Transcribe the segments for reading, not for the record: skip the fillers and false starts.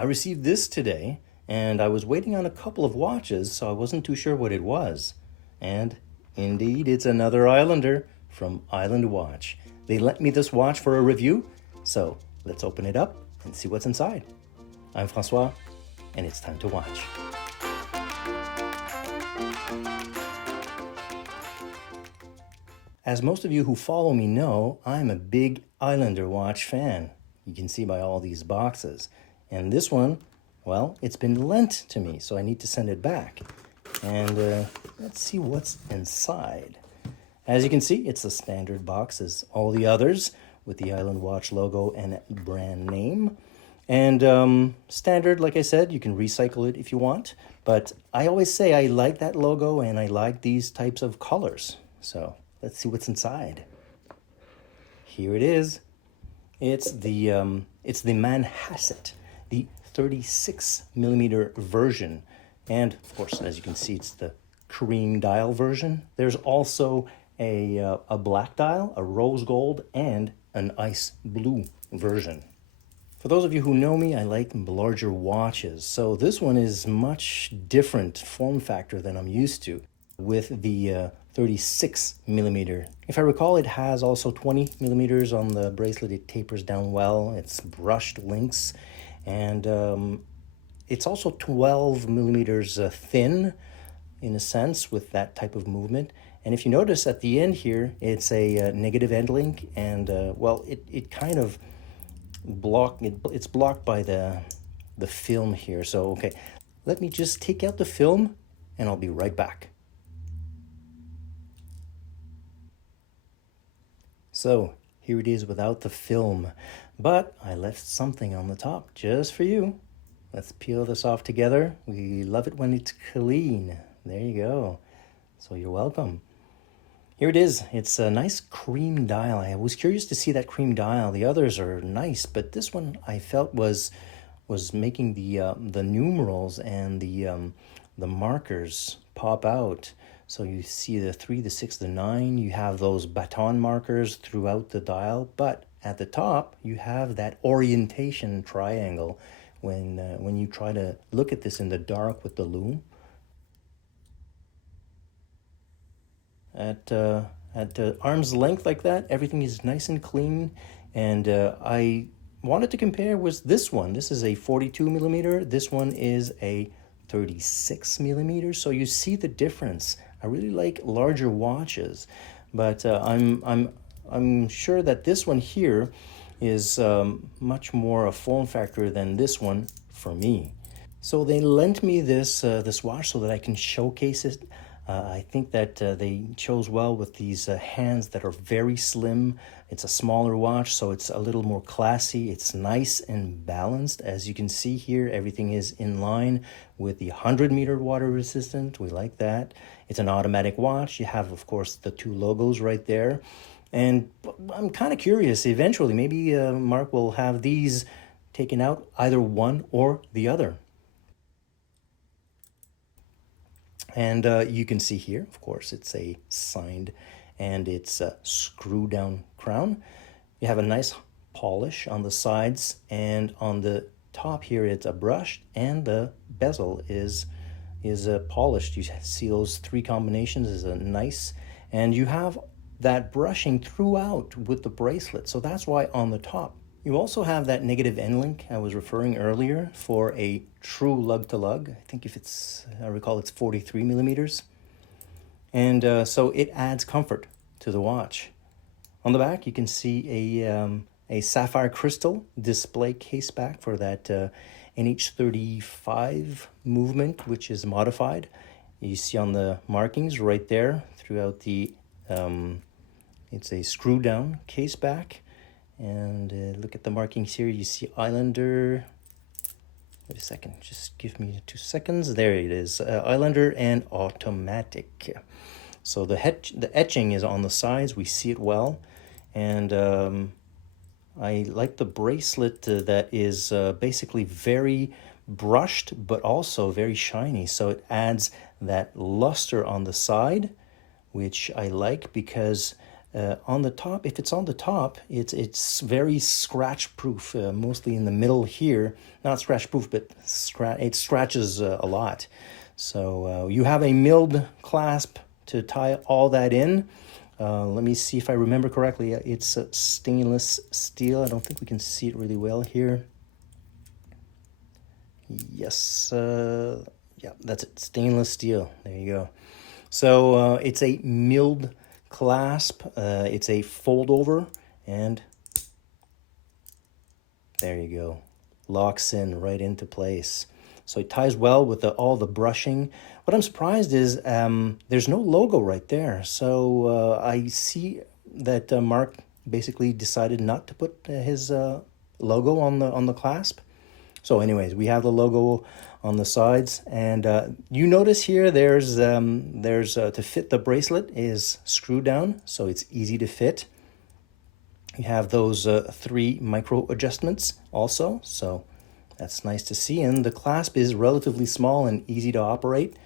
I received this today, and I was waiting on a couple of watches, so I wasn't too sure what it was. And indeed, it's another Islander from Island Watch. They lent me this watch for a review, so let's open it up and see what's inside. I'm Francois, and it's time to watch. As most of you who follow me know, I'm a big Islander watch fan. You can see by all these boxes. And this one, well, it's been lent to me, so I need to send it back. And let's see what's inside. As you can see, it's a standard box as all the others, with the Island Watch logo and brand name. And standard, like I said, you can recycle it if you want. But I always say I like that logo and I like these types of colors. So let's see what's inside. Here it is. It's the Manhasset, the 36 millimeter version. And of course, as you can see, it's the cream dial version. There's also a black dial, a rose gold, and an ice blue version. For those of you who know me, I like larger watches. So this one is much different form factor than I'm used to with the 36 millimeter. If I recall, it has also 20 millimeters on the bracelet. It tapers down well. It's brushed links, and it's also 12 millimeters thin in a sense with that type of movement. And if you notice at the end here, it's a negative end link, and well, it kind of it's blocked by the film here. So okay, let me just take out the film and I'll be right back. So here it is without the film, but I left something on the top just for you. Let's peel this off together. We love it when it's clean. There you go. So you're welcome. Here it is. It's a nice cream dial. I was curious to see that cream dial. The others are nice, but this one I felt was making the numerals and the markers pop out. So you see the 3, the 6, the 9. You have those baton markers throughout the dial, but at the top you have that orientation triangle when you try to look at this in the dark with the lume. At arm's length like that, everything is nice and clean. And I wanted to compare with this one. This is a 42 millimeter. This one is a 36 millimeters. So you see the difference. I really like larger watches, but I'm sure that this one here is much more a form factor than this one for me. So they lent me this watch so that I can showcase it. I think that they chose well with these hands that are very slim. It's a smaller watch, so it's a little more classy. It's nice and balanced. As you can see here, everything is in line with the 100-meter water resistant. We like that. It's an automatic watch. You have, of course, the 2 logos right there. And I'm kind of curious, eventually, maybe Mark will have these taken out, either one or the other. And you can see here, of course, it's a signed and it's a screw down crown. You have a nice polish on the sides, and on the top here it's a brushed, and the bezel is polished. You see those 3 combinations is a nice, and you have that brushing throughout with the bracelet. So that's why on the top you also have that negative end link I was referring earlier for a true lug-to-lug. I think I recall it's 43 millimeters. And so it adds comfort to the watch. On the back, you can see a sapphire crystal display case back for that NH35 movement, which is modified. You see on the markings right there throughout the, it's a screw down case back. And look at the markings here. You see Islander. Wait a second. Just give me 2 seconds. There it is. Islander and automatic. So the etching is on the sides. We see it well. And I like the bracelet that is basically very brushed, but also very shiny. So it adds that luster on the side, which I like because On the top, if it's on the top, it's very scratch proof, mostly in the middle here. Not scratch proof, but it scratches a lot. So you have a milled clasp to tie all that in. Let me see if I remember correctly. It's stainless steel. I don't think we can see it really well here. Yes, yeah, that's it. Stainless steel. There you go. So it's a milled clasp. It's a fold over, and there you go. Locks in right into place. So it ties well with all the brushing. What I'm surprised is there's no logo right there. So I see that Mark basically decided not to put his logo on the clasp. So anyways, we have the logo on the sides, and you notice here there's to fit the bracelet is screwed down, so it's easy to fit. You have those 3 micro adjustments also, so that's nice to see, and the clasp is relatively small and easy to operate.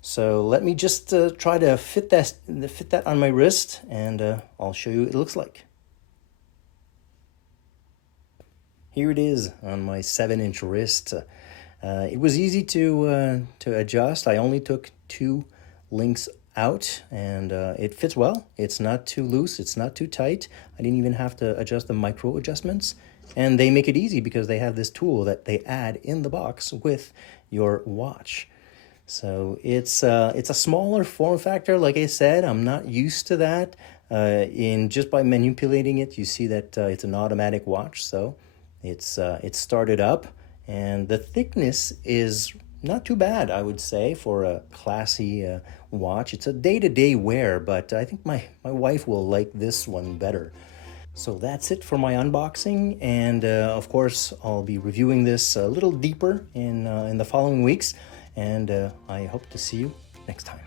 So let me just try to fit that on my wrist, and I'll show you what it looks like. Here it is on my 7-inch wrist. It was easy to adjust. I only took 2 links out, and it fits well. It's not too loose. It's not too tight. I didn't even have to adjust the micro adjustments. And they make it easy because they have this tool that they add in the box with your watch. So it's a smaller form factor. Like I said, I'm not used to that. Just by manipulating it, you see that it's an automatic watch. So it's started up, and the thickness is not too bad, I would say, for a classy watch. It's a day-to-day wear, but I think my wife will like this one better. So that's it for my unboxing, and of course I'll be reviewing this a little deeper in the following weeks, and I hope to see you next time.